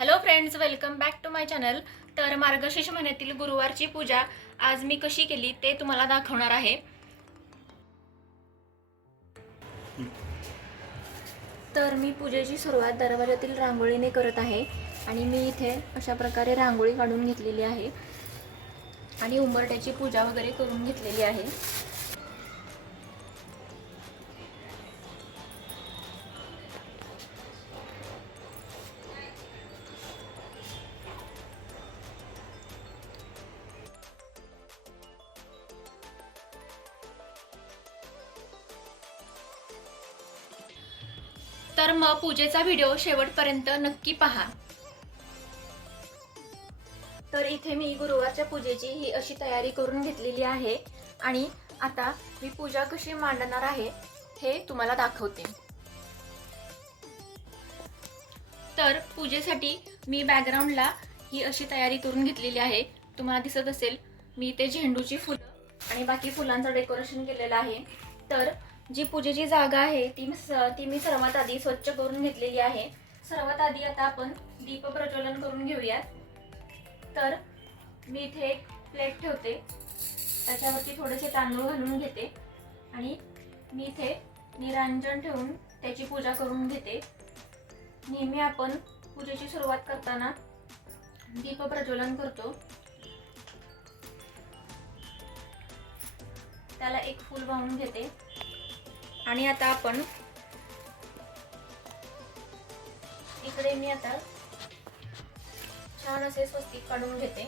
Hello friends welcome back to my channel तर मार्गशीर्ष महिन्यातील गुरुवारची पूजा आज मी कशी केली ते तुम्हाला दाखवणार आहे. तर मी पूजेची सुरुवात दरवाजातील रांगोळीने करत आहे आणि मी इथे अशा प्रकारे रांगोळी काढून घेतलेली आहे. आणि उंबरट्याची पूजा वगैरे करून घेतलेली आहे. तर मग पूजेचा व्हिडिओ शेवटपर्यंत नक्की पहा. तर इथे मी गुरुवारच्या पूजेची ही अशी तयारी करून घेतलेली आहे. आणि आता मी पूजा कशी मांडणार आहे हे तुम्हाला दाखवते. तर पूजेसाठी मी बॅकग्राऊंडला ही अशी तयारी करून घेतलेली आहे. तुम्हाला दिसत असेल मी इथे झेंडूची फुलं आणि बाकी फुलांचं डेकोरेशन केलेलं आहे. तर जी पूजेची जागा आहे ती मी ती मी सर्वात आधी स्वच्छ करून घेतलेली आहे. सर्वात आधी आता आपण दीप प्रज्वलन करून घेऊयात. तर मी इथे एक प्लेट ठेवते. त्याच्यावरती थोडेसे तांदूळ घालून घेते. आणि मी इथे निरांजन ठेवून त्याची पूजा करून घेते. नेहमी आपण पूजेची सुरुवात करताना दीप प्रज्वलन करतो. त्याला एक फूल वाहून घेते. आणि आता आपण इकडे मी आता छान असे स्वस्तिक काढून घेते.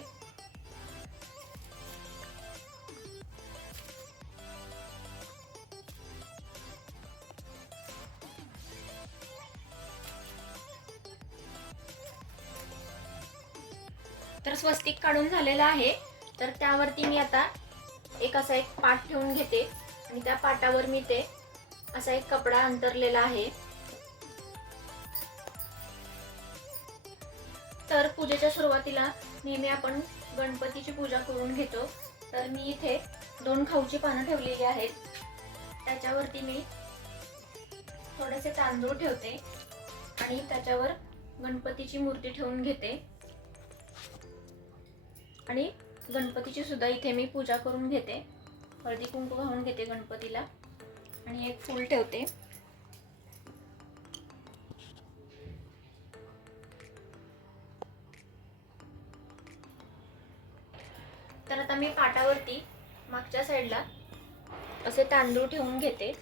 तर स्वस्तिक काढून झालेलं आहे. तर त्यावरती मी आता एक असा एक पाट ठेवून घेते. आणि त्या पाटावर मी ते असा एक कपडा अंतरलेला आहे. तर पूजेच्या सुरुवातीला नेहमी आपण गणपतीची पूजा करून घेतो. तर मी इथे दोन खाऊची पानं ठेवलेली आहेत. त्याच्यावरती मी थोडेसे तांदूळ ठेवते आणि त्याच्यावर गणपतीची मूर्ती ठेवून घेते. आणि गणपतीची सुद्धा इथे मी पूजा करून घेते. हळदी कुंकू वाहून घेते गणपतीला. आणि एक फूल ठेवते. तर आता मी पाटावरती मागच्या साईडला असे तांदूळ ठेवून घेते.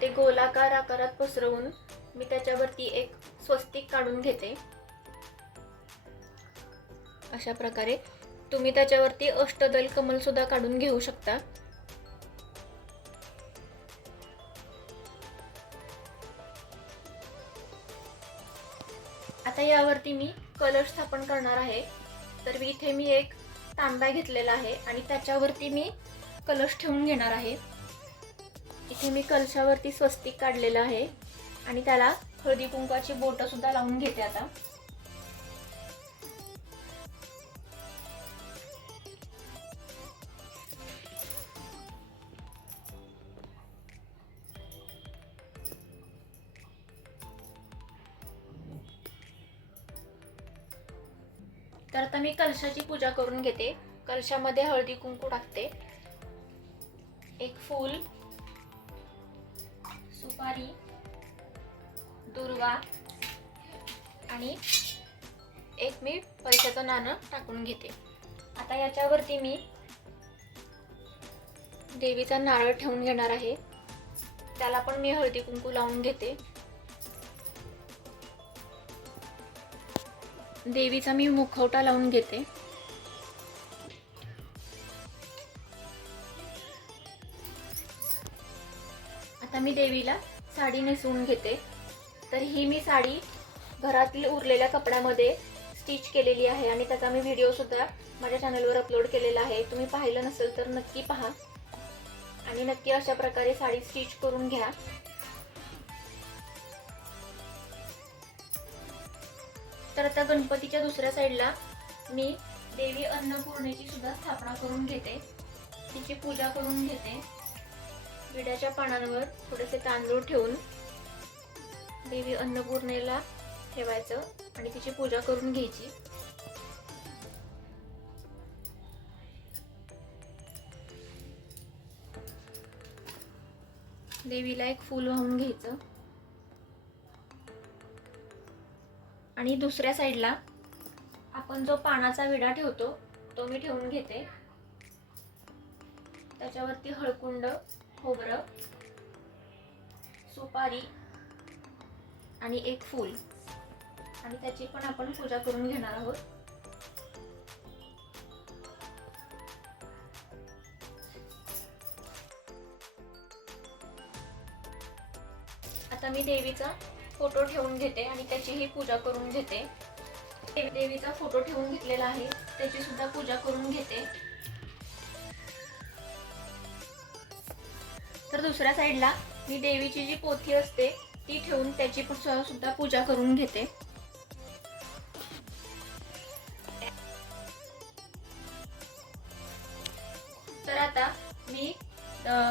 ते गोलाकार आकारात पसरवून मी त्याच्यावरती एक स्वस्तिक काढून घेते. अशा प्रकारे तुम्ही त्याच्यावरती अष्टदल कमल सुद्धा काढून घेऊ शकता. यावरती मी कलश स्थापन करणार आहे. तर मी इथे मी एक तांब्या घेतलेला आहे आणि त्याच्यावरती मी कलश ठेवून घेणार आहे. इथे मी कलशावरती स्वस्तिक काढलेलं आहे आणि त्याला हळदी कुंकाची बोटं सुद्धा लावून घेते आता. तर आता मी कलशाची पूजा करून घेते. कलशामध्ये हळदी कुंकू टाकते. एक फूल सुपारी दुर्वा आणि एक मी पैशाचं नाणं टाकून घेते. आता याच्यावरती मी देवीचा नारळ ठेवून घेणार आहे. त्याला पण मी हळदी कुंकू लावून घेते. देवीचा मी मुखवटा लावून घेते. आता मी देवीला साडी नेसवून घेते. तर ही मी साडी घरातील उरलेल्या कपड्यामध्ये स्टिच केलेली आहे आणि त्याचा मी व्हिडिओ सुद्धा माझ्या चॅनलवर अपलोड केलेला आहे. तुम्ही पाहिलं नसेल तर नक्की पहा. आणि नक्की अशा प्रकारे साडी स्टिच करून घ्या. तर आता गणपतीच्या दुसऱ्या साईडला मी देवी अन्नपूर्णेची सुद्धा स्थापना करून घेते. तिची पूजा करून घेते. विड्याच्या पानांवर थोडेसे तांदूळ ठेवून देवी अन्नपूर्णेला ठेवायचं आणि तिची पूजा करून घ्यायची. देवीला एक फूल वाहून घ्यायचं. आणि दुसऱ्या साईडला आपण जो पानाचा विडा ठेवतो तो मी ठेवून घेते. त्याच्यावरती हळकुंड खोबरं सुपारी आणि एक फूल. आणि त्याची पण आपण पूजा करून घेणार आहोत. आता मी देवीचा फोटो ठेवून घेते आणि त्याचीही पूजा करून घेते. देवी- देवीचा फोटो ठेवून घेतलेला आहे त्याची सुद्धा पूजा करून घेते. तर दुसऱ्या साईडला मी देवीची जी पोथी असते ती ठेवून त्याची सुद्धा पूजा करून घेते. तर आता मी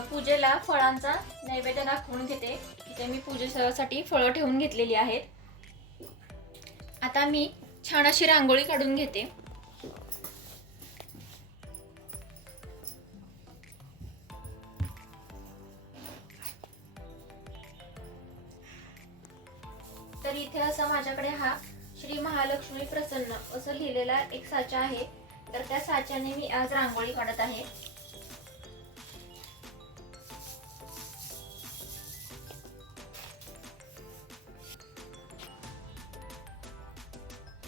पूजेला फळांचा नैवेद्य दाखवून घेते. इथे मी पूजेसाठी फळं ठेवून घेतलेली आहेत. आता मी छान अशी रांगोळी काढून घेते. तर इथे असं माझ्याकडे हा श्री महालक्ष्मी प्रसन्न असं लिहिलेला एक साचा आहे. तर त्या साच्याने मी आज रांगोळी काढत आहे.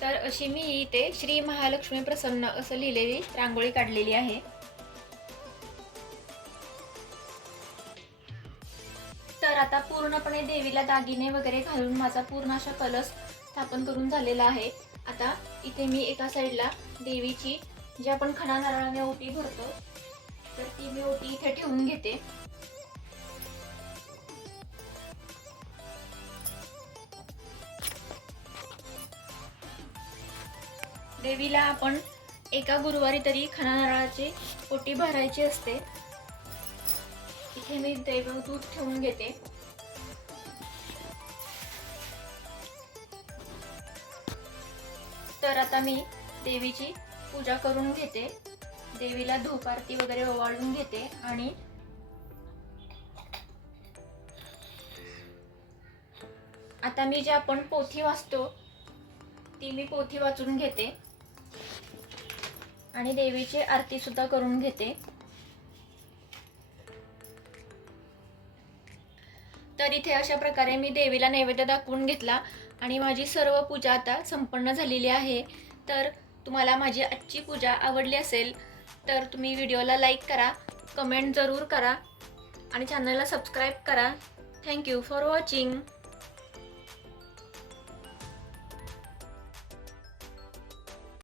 तर अशी मी इथे श्री महालक्ष्मी प्रसन्न असं लिहिलेली रांगोळी काढलेली आहे. तर आता पूर्णपणे देवीला दागिने वगैरे घालून माझा पूर्ण अशा कलश स्थापन करून झालेला आहे. आता इथे मी एका साईडला देवीची जी आपण खणा नारळाने ओटी भरतो तर ती मी ओटी इथे ठेवून घेते. देवीला आपण एका गुरुवारी तरी खणा पोटी ओटी भरायची असते. इथे मी देवदूत ठेवून घेते. तर आता मी देवीची पूजा करून घेते. देवीला धूप आरती वगैरे ओवाळून घेते आणि आता मी जे आपण पोथी वाचतो ती मी पोथी वाचून घेते. आणि देवीची आरती सुद्धा करून घेते. तर इथे अशा प्रकारे मी देवीला नैवेद्य दाखवून घेतला आणि माझी सर्व पूजा आता संपन्न झालेली आहे. तर तुम्हाला माझी आजची पूजा आवडली असेल तर तुम्ही व्हिडिओला लाईक करा कमेंट जरूर करा आणि चॅनलला सबस्क्राईब करा. Thank you for watching.